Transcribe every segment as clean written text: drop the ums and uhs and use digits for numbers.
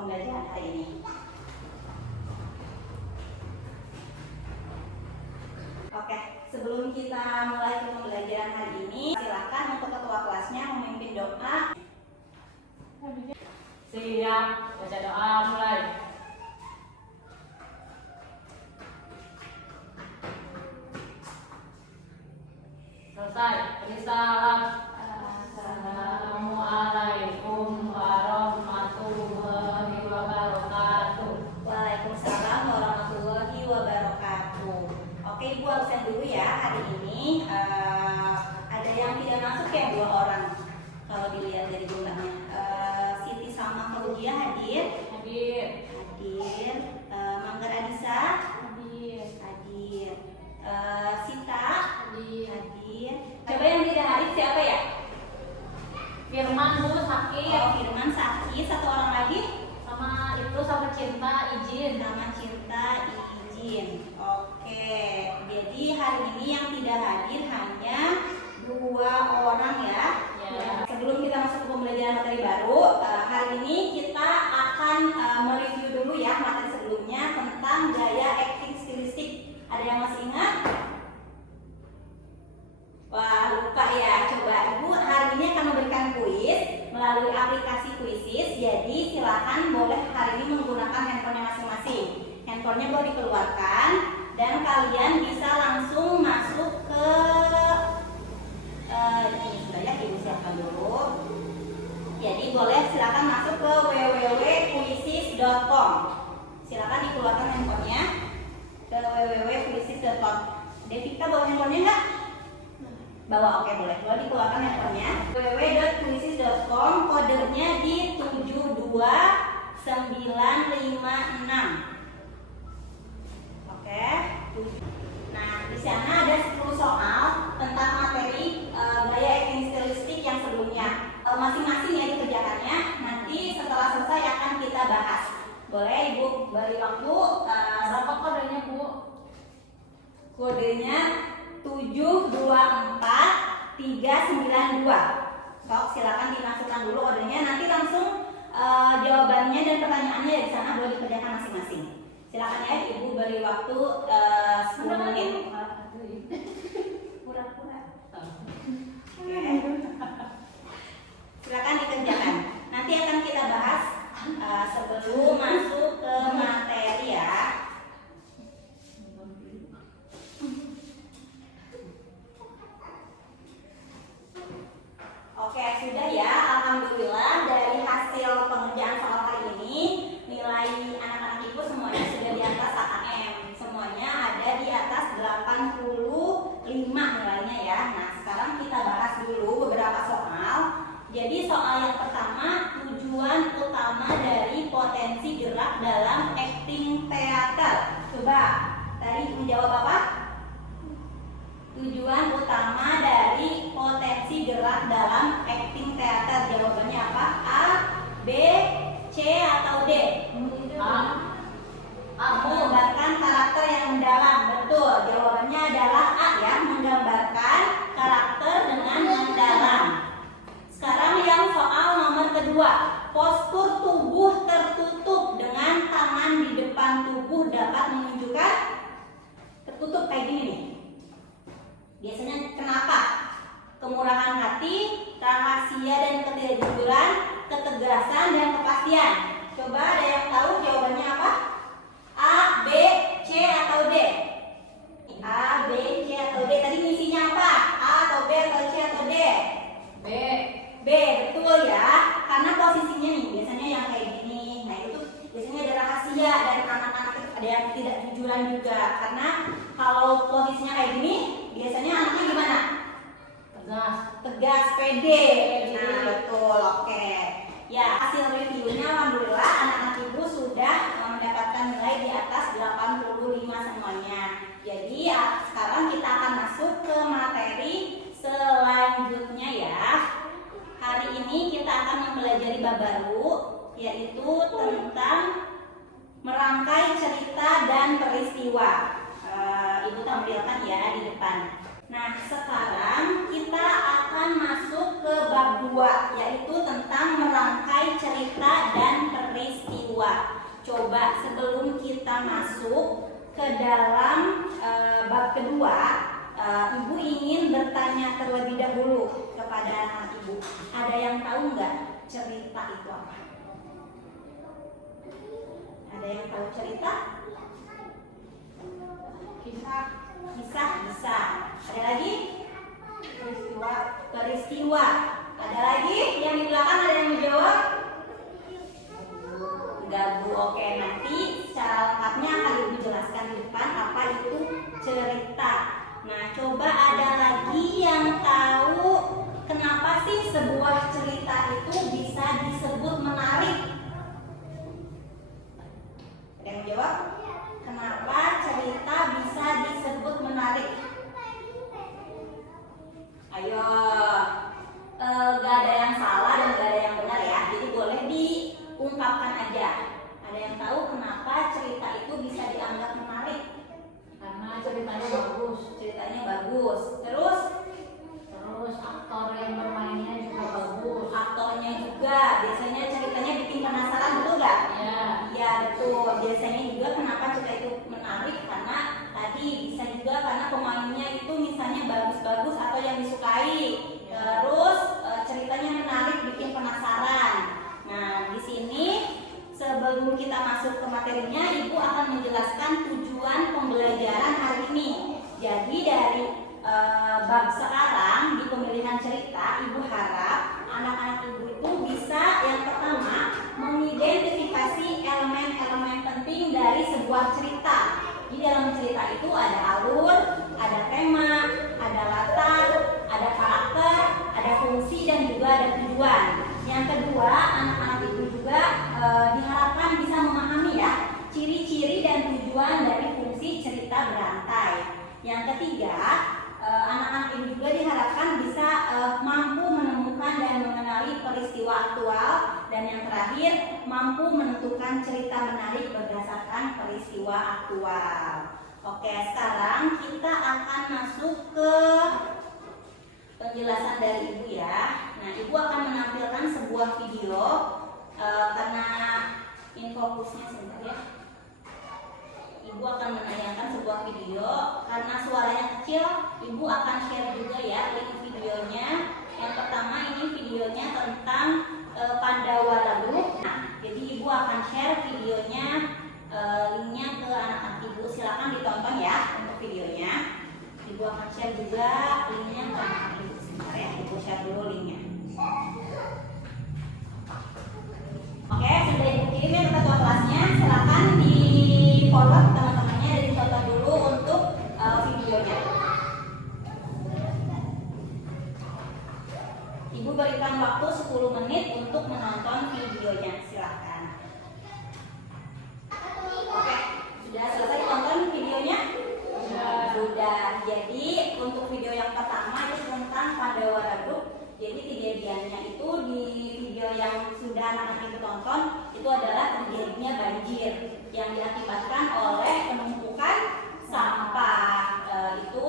pembelajaran hari ini. Oke, sebelum kita mulai ke pembelajaran hari ini, silakan untuk ketua kelasnya memimpin doa. Siap, baca doa mulai. Selesai. Salam. Assalamualaikum warahmatullahi wabarakatuh. Waalaikumsalam warahmatullahi wabarakatuh. Oke, Ibu absen dulu ya hari ini. Ada yang tidak masuk ya 2 orang. Kalau dilihat dari jumlahnya, Siti sama Claudia hadir. Hadir. Manggar Adisa Hadir. Sita Hadir. Coba yang tidak hadir siapa ya? Firman Bu sakit. Oh, Firman sakit. 1 orang lagi Sama itu sama Cinta izin. nama Cinta izin. Oke, jadi hari ini yang tidak hadir hanya 2 orang ya. Ya. Sebelum kita masuk ke pembelajaran materi baru, hari ini kita akan mereview dulu ya materi sebelumnya tentang gaya acting stilistik. Ada yang masih ingat? Wah, lupa ya. Coba Ibu hari ini akan memberikan kuis melalui aplikasi Quizizz. Jadi silakan boleh hari ini menggunakan handphonenya masing-masing. Handphonenya boleh dikeluarkan dan kalian bisa langsung masuk ke ini sudah ya, Ibu siapkan dulu. Jadi boleh silakan masuk ke www.quizizz.com. Silakan dikeluarkan handphonenya ke www.quizizz.com. Devika bawa handphonenya enggak? Bawa, oke boleh. Boleh dikeluarkan handphonenya. www.quizizz.com, kodenya di 72956. Oke. Nah, di sana ada 10 soal tentang materi gaya acting stilistik yang sebelumnya. Masing-masing ya dikerjakannya. Nanti setelah selesai akan kita bahas. Boleh Ibu beri waktu. Berapa kodenya Bu? Kodenya 724392. Sok silakan dimasukkan dulu kodenya. Nanti langsung jawabannya dan pertanyaannya di sana boleh dikerjakan masing-masing. Silakan ya Ibu beri waktu 10 menit. Pura-pura. Silakan dikerjakan. Nanti akan kita bahas sebelum masuk ke materi ya. Oke, sudah ya. Alhamdulillah dari hasil pengerjaan soal hari ini, nilai anak-anak Ibu semuanya sudah di atas KKM. Semuanya ada di atas 85 nilainya ya. Nah, sekarang kita bahas dulu beberapa soal. Jadi soal yang pertama, tujuan utama dari potensi gerak dalam acting teater. Coba, tadi menjawab apa? Tujuan utama dari potensi gerak dalam acting teater. Jawabannya apa? A, B, C, atau D? A. Menggambarkan karakter yang mendalam. Betul, jawabannya adalah A ya, menggambarkan karakter dengan mendalam. Sekarang yang soal nomor kedua, postur tubuh tertutup dengan tangan di depan tubuh dapat menunjukkan tertutup kayak gini nih. Biasanya kenapa? Kemurahan hati, rahasia dan ketidakjujuran, ketegasan dan kepastian. Coba ada yang tahu jawabannya apa? A, B, C, atau D? A, B, C, atau D? Tadi misinya apa? A atau B atau C atau D? B. B, betul ya. Karena posisinya nih biasanya yang kayak gini. Nah itu biasanya ada rahasia dan anak-anak itu ada yang tidak jujuran juga. Karena kalau posisinya kayak gini, biasanya anaknya gimana? Tegas, pede. Nah betul, oke. Ya, hasil reviewnya alhamdulillah anak-anak Ibu sudah mendapatkan nilai di atas 85 semuanya. Jadi ya, sekarang kita akan masuk ke materi selanjutnya ya. Hari ini kita akan mempelajari bab baru, yaitu tentang merangkai cerita dan peristiwa. Ibu tampilkan ya di depan. Nah, sekarang kita akan masuk ke bab 2, yaitu tentang merangkai cerita dan peristiwa. peristiwa. Coba sebelum kita masuk ke dalam bab kedua, Ibu ingin bertanya terlebih dahulu kepada anak Ibu. Ada yang tahu nggak cerita itu apa? Ada yang tahu cerita? Kisah. Kisah bisa. Ada lagi? Peristiwa. Peristiwa. Ada lagi? Yang di belakang ada yang menjawab? Enggak Bu, oke, nanti secara lengkapnya akan Ibu jelaskan di depan apa itu cerita. Nah, coba ada lagi yang tahu kenapa sih sebuah cerita itu bisa disebut menarik? Ada yang menjawab? Kenapa cerita bisa disebut menarik? Ayo, gak ada yang salah dan gak ada yang benar ya. Jadi boleh diungkapkan aja. Ada yang tahu kenapa cerita itu bisa dianggap menarik? Karena ceritanya bagus. Ceritanya bagus. Terus Aktor yang bermainnya juga bagus. aktornya juga. Biasanya ceritanya bikin penasaran, betul gak? Ya. Iya betul. Biasanya juga kenapa cerita itu menarik karena tadi bisa juga karena pemainnya itu misalnya bagus-bagus atau yang disukai. Terus ceritanya menarik, bikin penasaran. Nah, di sini sebelum kita masuk ke materinya, Ibu akan menjelaskan tujuan pembelajaran hari ini. Jadi dari bab sekarang di pemilihan cerita, Ibu harap anak-anak Ibu itu bisa yang pertama mengidentifikasi elemen-elemen penting dari sebuah cerita. Di dalam cerita itu ada alur, ada tema, ada latar, ada karakter, ada fungsi dan juga ada tujuan. Yang kedua, anak-anak Ibu juga diharapkan bisa memahami ya ciri-ciri dan tujuan dari fungsi cerita berantai. Yang ketiga, anak-anak Ibu juga diharapkan bisa mampu menemukan dan mengenali peristiwa aktual. Dan yang terakhir, mampu menentukan cerita menarik berdasarkan peristiwa aktual. Oke, sekarang kita akan masuk ke penjelasan dari Ibu ya. Nah, Ibu akan menampilkan sebuah video karena infocusnya sebentar ya. Ibu akan menayangkan sebuah video karena suaranya kecil. Ibu akan share juga ya link videonya. Yang pertama ini videonya tentang Pandawa Lalu. Nah, jadi Ibu akan share videonya, linknya ke anak-anak Ibu. Silakan ditonton ya untuk videonya. Ibu akan share juga linknya ke anak-anak Ibu. Sebentar ya, Ibu share dulu linknya. Oke, sudah Ibu kirim ya ke ketua kelasnya. Silakan di forward teman-temannya dan ditonton dulu untuk videonya. Ibu berikan waktu 10 menit untuk menonton videonya. Silakan. Oke, sudah selesai tonton videonya? Sudah. Jadi untuk video yang pertama itu tentang Pandawa Lalu. Jadi kejadiannya itu di video yang sudah anak-anak itu tonton itu adalah terjadinya banjir yang diakibatkan oleh penumpukan sampah. Itu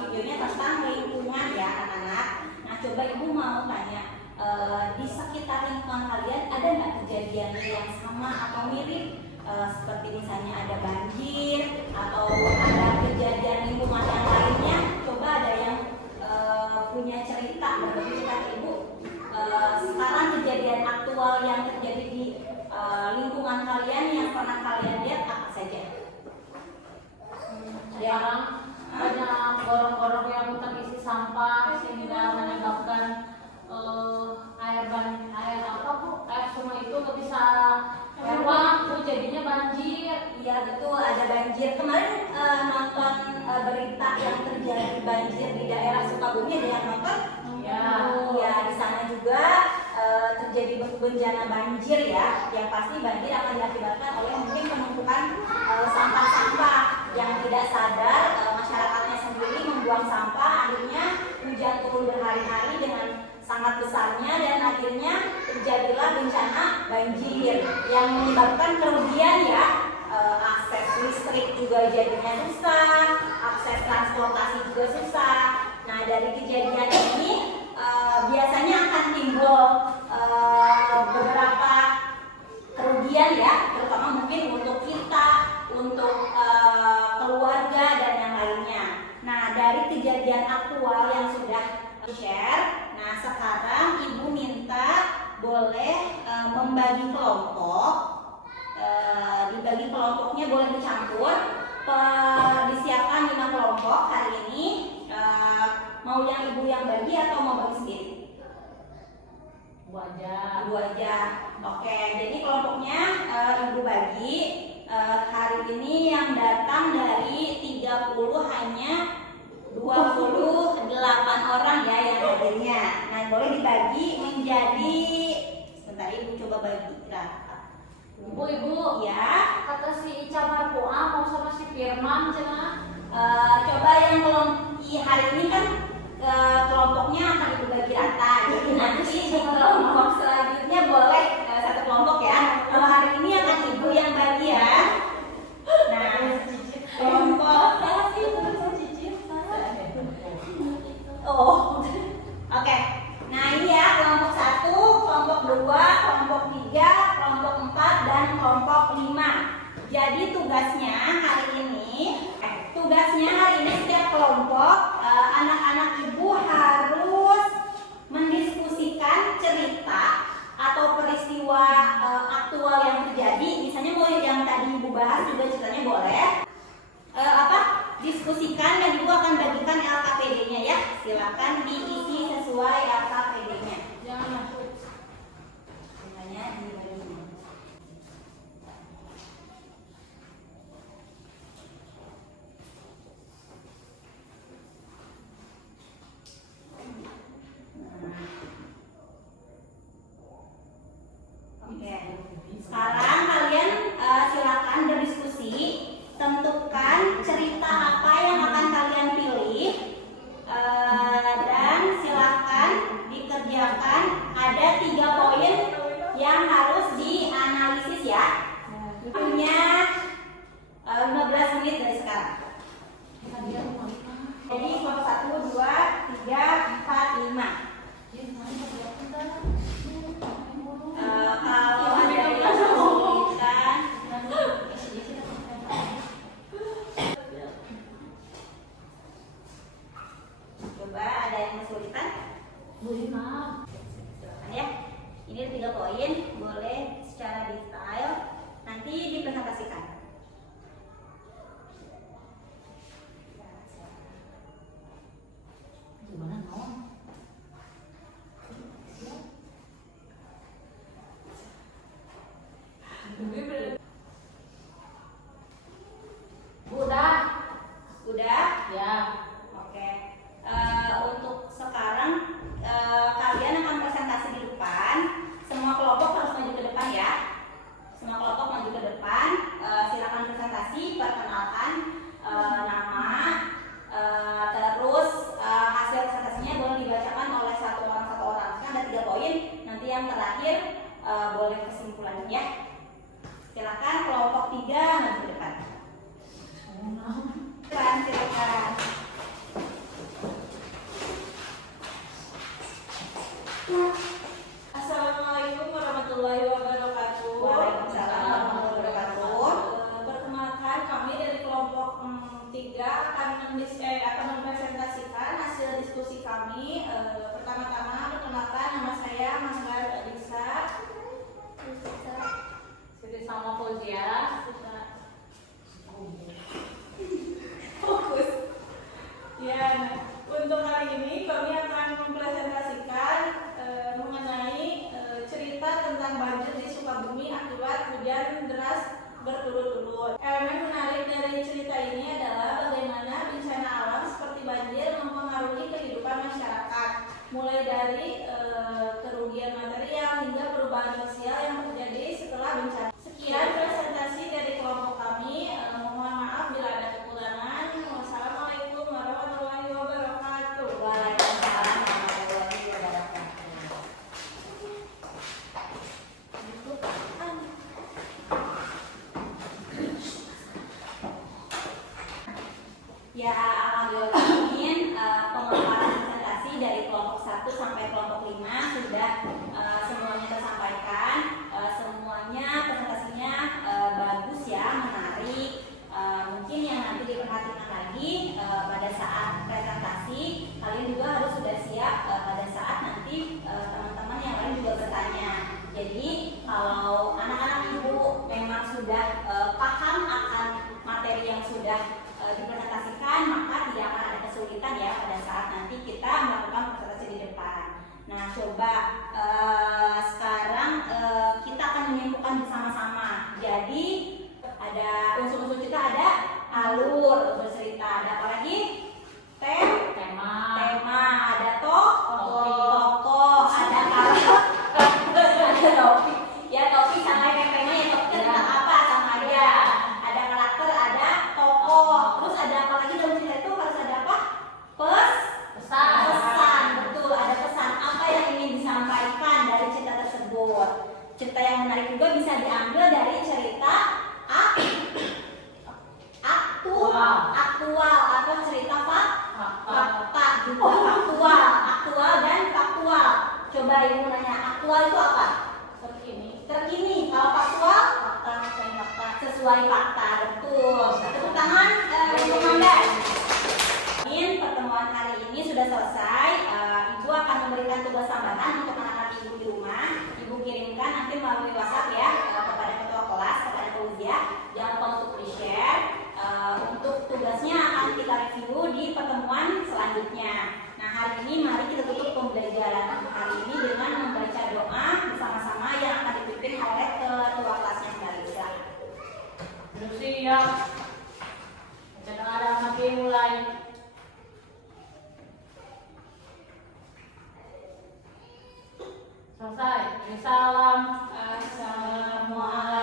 videonya tentang lingkungan ya anak-anak. Nah, coba Ibu mau tanya, di sekitar lingkungan kalian ada nggak kejadian yang sama atau mirip? Seperti misalnya ada banjir atau ada kejadian lingkungan yang lainnya. Coba ada yang punya cerita, berbagi cerita ke Ibu. Sekarang kejadian aktual yang terjadi di lingkungan kalian yang pernah kalian lihat apa saja? Sekarang banyak gorong-gorong yang terisi sampah sehingga menyebabkan air apa Bu? Air sungai itu nggak bisa lewat, Bu, jadinya banjir. Iya betul, ada banjir. Kemarin nonton berita yang terjadi banjir di daerah Sukabumi, ada yang nonton? Ya. Iya, di sana juga terjadi bencana banjir ya. Yang pasti banjir akan diakibatkan oleh mungkin penumpukan sampah-sampah yang tidak sadar masyarakatnya sendiri membuang sampah, akhirnya hujan turun berhari-hari dengan sangat besarnya dan akhirnya terjadilah bencana banjir yang menyebabkan kerugian ya, akses listrik juga jadinya susah, akses transportasi juga susah. Nah, dari kejadian ini biasanya akan timbul beberapa kerugian ya, Nah, dari kejadian aktual yang sudah share, nah sekarang Ibu minta boleh membagi kelompok. Dibagi kelompoknya boleh dicampur. Disiapkan 5 kelompok hari ini. Mau yang Ibu yang bagi atau mau bagi sendiri? Ibu aja. Oke, jadi kelompoknya Ibu bagi. Hari ini yang datang dari 30 hanya 28 orang ya yang hadirnya. Nah, boleh dibagi menjadi, sebentar Ibu coba bagi berapa? Ibu, Ya, kata si Ica Marpoa mau sama si Firman cina. coba yang hari ini kan kelompoknya akan Ibu bagi rata. Jadi nanti di kelompok selanjutnya boleh satu kelompok ya. Kalau hari ini akan Ibu yang bagi ya. Nah, kelompok oke. Nah, ini ya kelompok 1, kelompok 2, kelompok 3, kelompok 4 dan kelompok 5. Jadi tugasnya hari ini setiap kelompok anak-anak Ibu harus mendiskusikan cerita atau peristiwa aktual yang terjadi. Misalnya mau yang tadi Ibu bahas juga ceritanya boleh. Diskusikan dan Ibu akan bagikan LKPD-nya ya. Silakan diisi sesuai LKPD-nya. Jangan masuk. Misalnya di bagian. Oke. Sekarang kalian silakan berdiskusi. Tentukan cerita apa yang akan kalian pilih, dan silakan dikerjakan. Ada 3 poin yang harus dianalisis ya. Punya 15 menit dari sekarang. Jadi kelompok 1, 2, 3, 4, 5. Kalau ada yang kesulitan, coba ada yang kesulitan? Maaf. Silakan ya. Ini ada 3 poin, boleh secara detail nanti dipresentasikan. Gimana non? Udah? Ya. Oke. Untuk sekarang kalian akan presentasi di depan. Semua kelompok harus maju ke depan ya. Semua kelompok maju ke depan. Silakan presentasi, perkenalkan nama, terus hasil presentasinya boleh dibacakan oleh satu orang. Kan ada 3 poin. Nanti yang terakhir boleh kesimpulan ya. Silakan kelompok 3 maju ke depan. Silakan. Assalamualaikum warahmatullahi wabarakatuh. Waalaikumsalam warahmatullahi wabarakatuh. Perkenalkan, kami dari kelompok 3 akan mempresentasikan hasil diskusi kami. Pertama-tama perkenalkan, nama saya Manggar Adisa. Siti sama Fauzia. Fokus. Ya, untuk kali ini kami akan mempresentasikan mengenai cerita tentang banjir di Sukabumi akibat hujan deras berturut-turut. Elemen menarik dari cerita ini adalah bagaimana bencana alam seperti banjir mempengaruhi kehidupan masyarakat, mulai dari kerugian material hingga perubahan sosial yang terjadi setelah bencana. Sekian presentasi dari kelompok kami. Mohon maaf bila ada kekurangan. Wassalamualaikum warahmatullahi wabarakatuh. Waalaikumsalam warahmatullahi wabarakatuh. Ya, alhamdulillah pemaparan presentasi dari kelompok 1 sampai kelompok 5 sudah semuanya tersampaikan. Semuanya presentasinya bagus ya, menarik. Mungkin yang nanti diperhatikan lagi pada saat coba sekarang kita akan menyimpulkan bersama-sama. Jadi ada unsur-unsur kita, ada alur, unsur cerita, ada apa lagi? Tema. Ada tokoh, ada karakter, ada topik. Ya topik sama kayak tema ya, topik tentang apa sama aja. Ada karakter, ada tokoh. Terus ada apa lagi dalam cerita itu? Harus ada apa? Pesan, betul. Ada pesan apa yang ingin disampaikan dari cerita tersebut. Cerita yang menarik juga bisa diambil dari cerita aktual atau cerita fakta juga, aktual dan faktual. Coba ibu nanya, aktual itu apa? Terkini. Kalau faktual, sesuai fakta, betul. Tepuk tangan untuk Anda. Pertemuan hari ini sudah selesai. Ibu akan memberikan tugas tambahan untuk anak-anak ibu di rumah. Ibu kirimkan nanti melalui WhatsApp ya kepada ketua kelas, kepada Fauzia. Jangan lupa untuk di-share. Untuk tugasnya akan kita review di pertemuan selanjutnya. Nah, hari ini mari kita tutup pembelajaran hari ini dengan membaca doa bersama-sama yang akan dipimpin oleh ketua kelasnya Mbak Lisa. Siap. Baca doa dalam hati mulai. Selesai. Salam. Assalamualaikum